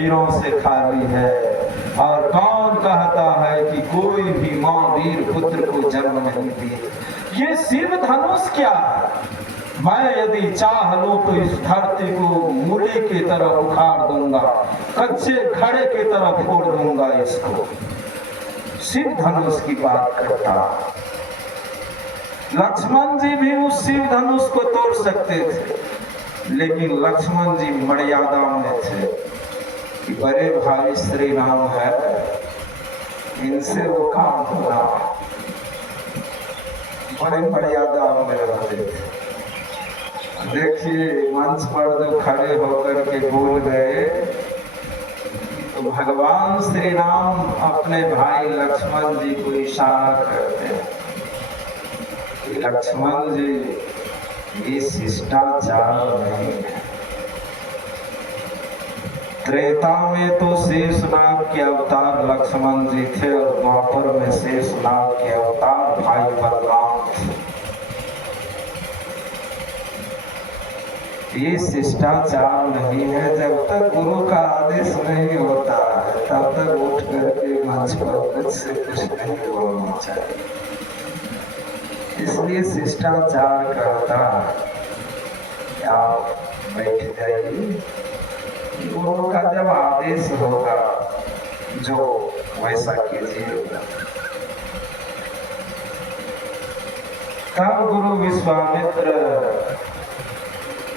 वीरों से खाली है। और कौन कहता है कि कोई भी माँ वीर पुत्र को जन्म नहीं दी। ये शिव धनुष क्या है? मैं यदि चाह लूं तो इस धरती को मूली की तरह उखाड़ दूंगा, कच्चे घड़े की तरह फोड़ दूंगा इसको। शिव धनुष की बात करता। लक्ष्मण जी भी उस शिव धनुष को तोड़ सकते थे, लेकिन लक्ष्मण जी मर्यादा में थे कि बड़े भाई श्री राम है, इनसे वो काम होना। बड़े मर्यादा में रहते थे। देखिए मंच पर जो खड़े होकर के बोल गए, तो भगवान श्री राम अपने भाई लक्ष्मण जी को इशारा करते हैं। लक्ष्मण जी, ये शिष्टाचार नहीं है। त्रेता में तो शेषनाग के अवतार लक्ष्मण जी थे और द्वापर में शेषनाग के अवतार भाई बलराम थे। ये शिष्टाचार नहीं है। जब तक गुरु का आदेश नहीं होता है तब तक उठ करके मंच पर कुछ से कुछ नहीं बोलना चाहिए। इसलिए शिष्टाचार करता आप बैठ जाइए, गुरु का जब आदेश होगा जो वैसा कीजिएगा। तब गुरु विश्वामित्र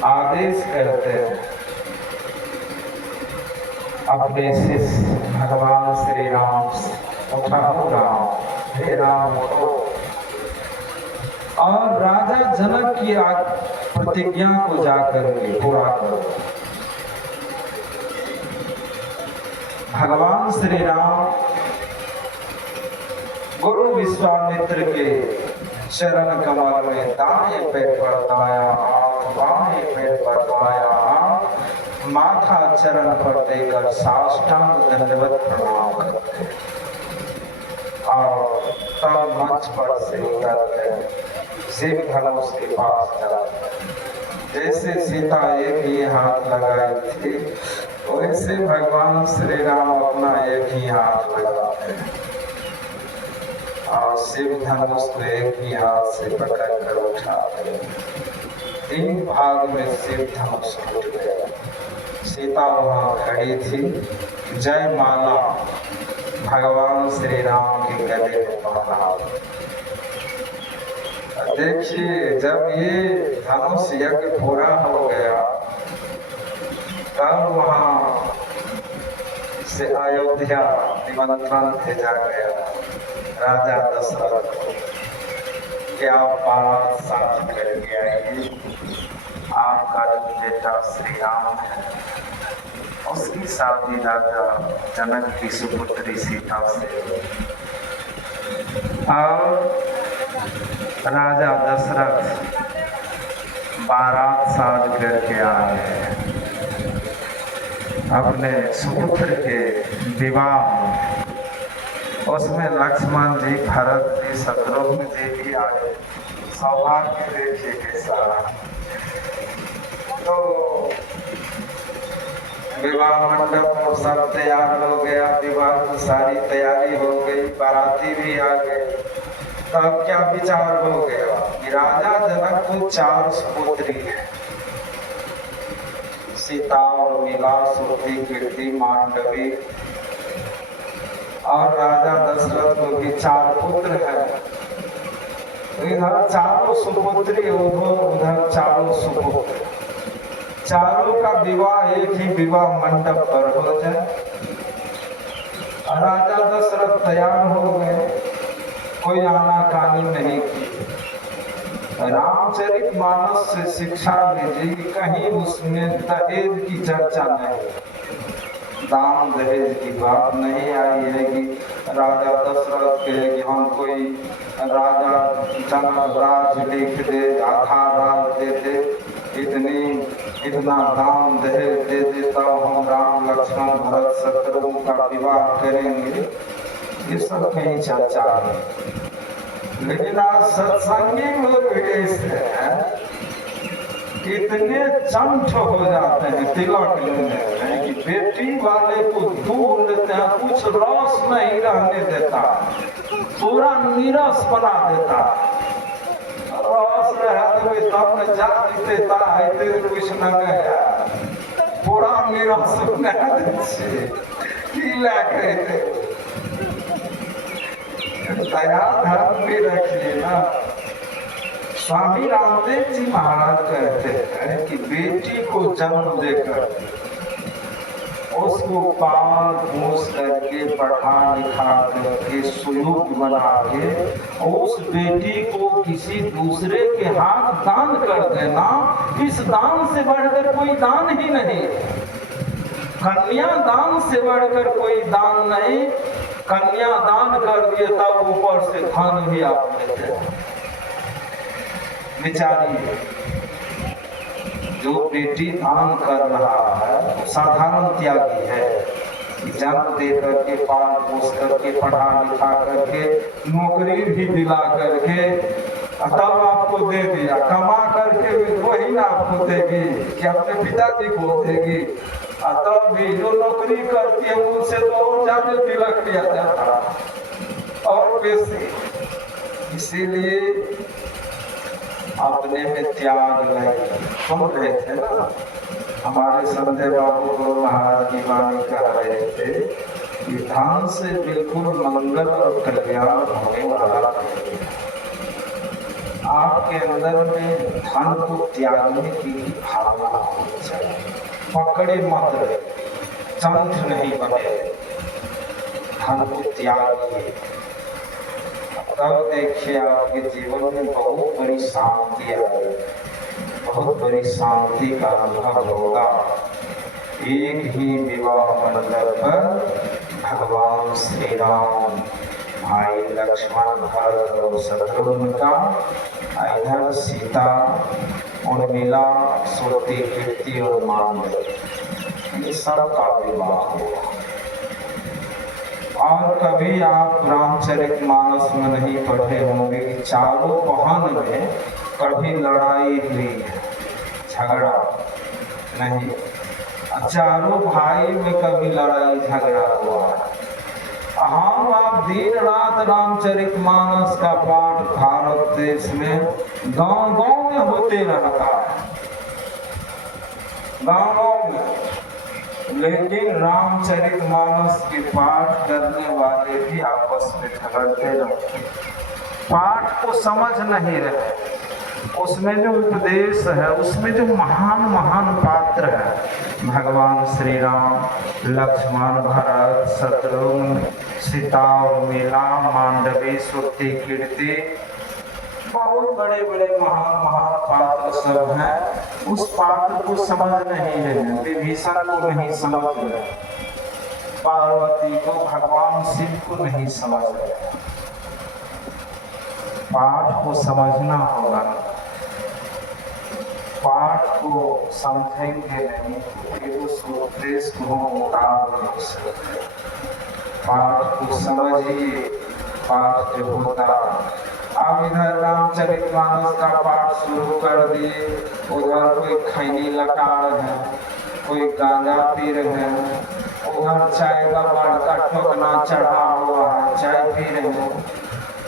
आदेश करते हैं अपने शिष्य भगवान श्री राम से, उठाओ राम, हे राम उठो। और राजा जनक की प्रतिज्ञा को जाकर के पूरा करो। भगवान श्री राम गुरु विश्वामित्र के चरण कमल में दाएं पैर पर दबाया, बाएं पैर पर दबाया, माथा चरण पर देकर साष्टांग दंडवत प्रणाम करते और तब मंच पर से उतरते शिव धनुष के पास जाते। जैसे सीता एक ही हाथ लगाई थी, वैसे भगवान श्री राम अपना एक ही हाथ लगाते हैं और शिव धनुष को एक ही हाथ से पकड़ कर उठाते हैं। 3 भाग में शिव धनुष टूट गया। सीता वहां खड़ी थी, जय माला भगवान श्री राम के गले में पहना। देखिए जब ये धनुष यज्ञ पूरा हो गया, तब वहां से अयोध्या निमंत्रण भेजा गया राजा दशरथ को, क्या बारात शादी करके आएगी। आपका जो बेटा श्री राम है, उसकी शादी राजा जनक की सुपुत्री सीता से। और राजा दशरथ बारात साज करके आए हैं अपने सुपुत्र के विवाह। उसमें लक्ष्मण जी, भरत जी, शत्रुघ्न जी भी आए। सौभाग्य देखिए कैसा। तो विवाह मंडप और सब तैयार हो गया, विवाह की सारी तैयारी हो गई, बाराती भी आ गए। तब क्या विचार हो गया कि राजा जनक को 4 सुपुत्री है, सीता और मीला, सुरभि, कीर्ति, मांडवी। और राजा दशरथ को भी 4 पुत्र हैं। तो इधर 4 सुपुत्री, उधर 4 सुपुत्र, चारों का विवाह एक ही विवाह मंडप पर हो जाए। राजा दशरथ तैयार हो गए, कोई आनाकानी नहीं की। रामचरितमानस से शिक्षा लीजिए, कहीं उसमें दहेज की चर्चा नहीं, दान दहेज की बात नहीं आई है कि राजा दशरथ के कि हम कोई राजा जनक राज लिख दे, आधा राज दे दे, इतना दान दहेज दे देता हम राम लक्ष्मण भरत शत्रुघ्न का विवाह करेंगे, ये सब कहीं चर्चा नहीं। लेकिन आज सत्संगी लोग ऐसे हैं, इतने चंठ हो जाते हैं तिलक लेने में कि बेटी वाले को दूर लेते हैं, कुछ रस नहीं रहने देता, पूरा नीरस बना देता। रस रहे तब न जा देता है, तेरे कुछ न गया, पूरा नीरस बना देते की लगे थे। दया धर्म भी रखिए ना। स्वामी रामदेव जी महाराज कहते हैं कि बेटी को जन्म देकर उसको पाल पोस करके पढ़ा लिखा करके सुयोग बना के उस बेटी को किसी दूसरे के हाथ दान कर देना, इस दान से बढ़कर कोई दान ही नहीं। कन्या दान से बढ़कर कोई दान नहीं। कन्या दान कर दिए तब ऊपर से धन भी आप लेते हैं। विचारिए, जो बेटी दान कर रहा है साधारण त्यागी है, जन्म दे करके पाल पोस करके पढ़ा लिखा करके नौकरी भी दिला करके तब आपको दे दिया, कमा करके वही ना आपको देगी कि अपने पिताजी को देगी। तब भी जो नौकरी करती है उनसे तो और ज्यादा तिलक किया जाता और बेसी। इसीलिए अपने में त्याग नहीं। सुन रहे थे ना, हमारे संजय बाबू गुरु महाराज की वाणी कह रहे थे कि धन से बिल्कुल मंगल और कल्याण होने वाला है। आपके अंदर में धन को त्यागने की भावना होनी चाहिए। पकड़े मत रहे, चंठ नहीं बने, धन को त्यागिए। तब देखिए आपके जीवन में बहुत बड़ी शांति आएगी, बहुत बड़ी शांति का अनुभव होगा। एक ही विवाह मंडप पर भगवान श्री राम, भाई लक्ष्मण, भरत और शत्रुघ्न का, इधर सीता, उर्मिला, श्रुति, कीर्ति और मांडव, ये सब का विवाह हुआ। और कभी आप रामचरितमानस में नहीं पढ़े होंगे कि चारों बहन में कभी लड़ाई हुई है, झगड़ा नहीं। चारों भाई में कभी लड़ाई झगड़ा हुआ है। हम आप दिन रात रामचरितमानस का पाठ भारत देश में गांव गांव में होते रहता है, गांव गांव में। लेकिन रामचरितमानस के पाठ करने वाले भी आपस में झगड़ते रहते, पाठ को समझ नहीं रहे। उसमें जो उपदेश है, उसमें जो महान महान पात्र है, भगवान श्री राम, लक्ष्मण, भरत, शत्रुघ्न, सीता, उर्मिला, मांडवी, श्रुति, कीर्ति, बहुत बड़े बड़े महान महान पात्र सब हैं। उस पात्र को समझ नहीं रहे, विभीषण को नहीं समझ रहे, पार्वती को, भगवान शिव को नहीं समझ रहे। पाठ को समझना होगा। पाठ को समझेंगे नहीं फिर उस उपदेश को उतार नहीं सकते। पाठ को समझिए, पाठ जो होता। अब इधर रामचरितमानस का पाठ शुरू कर दिए, उधर कोई खैनी लकार है, कोई गांजा पी रहे हैं, उधर चाय का बड़का ठोकना चढ़ा हुआ है, चाय पी रहे हैं।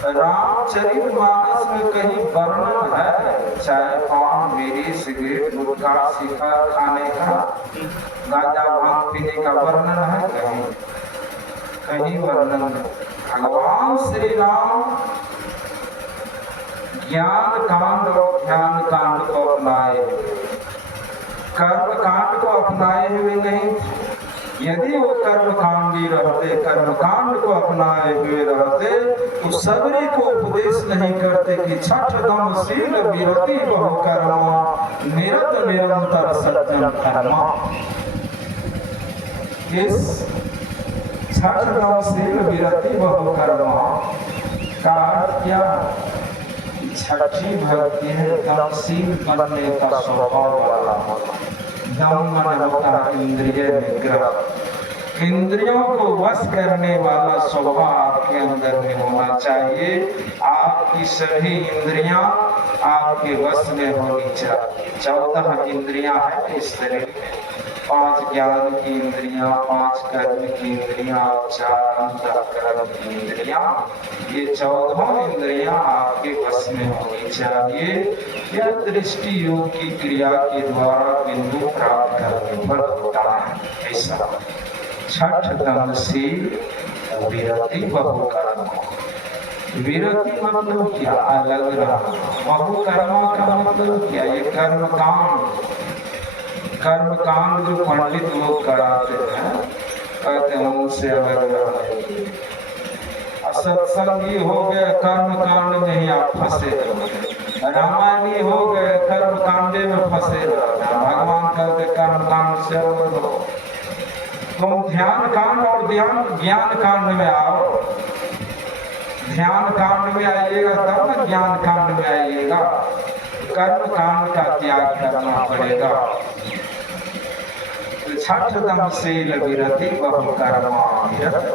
रामचरितमानस में कहीं वर्णन है चाय, पान, बीड़ी, सिगरेट, गुटखा, शिखर खाने का, गांजा भांग पीने का वर्णन है? कहीं कहीं वर्णन नहीं। भगवान श्री राम ज्ञान कांड और ध्यान कांड को अपनाए, कर्म कांड को अपनाए हुए नहीं। यदि वो कर्मकांडी रहते, कर्मकांड को अपनाए हुए रहते, तो सबरी को उपदेश नहीं करते कि छठ दम शील विरति बहु कर्मा, निरत निरंतर सत्यम धर्मा। इस छठ दम शील विरति बहु कर्मा का क्या? छठी भक्ति है दमशील बनने का स्वभाव वाला होना। दम मन होता इंद्रिय निग्रह, इंद्रियों को वश करने वाला स्वभाव आपके अंदर में होना चाहिए। आपकी सभी इंद्रियां आपके वश में होनी चाहिए। 14 इंद्रियां हैं इस शरीर में। 5 ज्ञान की इंद्रियां, 5 कर्म की इंद्रियां, 4 अंतःकरण की इंद्रियां, ये 14 इंद्रियां आपके बस में होनी चाहिए। यह दृष्टि योग की क्रिया के द्वारा बिंदु प्राप्त करने पर होता है। ऐसा छठ तमसी विरति बहुकर्म। विरति मतलब क्या? अलग रहना। बहुकर्मा का मतलब क्या? ये कर्म कांड जो पंडित लोग कराते हैं, कहते हैं उनसे अलग रहने। सत्संगी हो गए, कर्म कांड में ही आप फंसे रहते। रामायणी हो गए, कर्म कांडे में फंसे रहते हैं। भगवान कहते कर्म कांड से अलग हो। तुम ध्यान कांड और ज्ञान कांड में आओ। ध्यान कांड में आइएगा तब ना ज्ञान कांड में आइएगा। कर्म कांड का त्याग करना पड़ेगा। छठ तमसील विरति बहुकर्मा।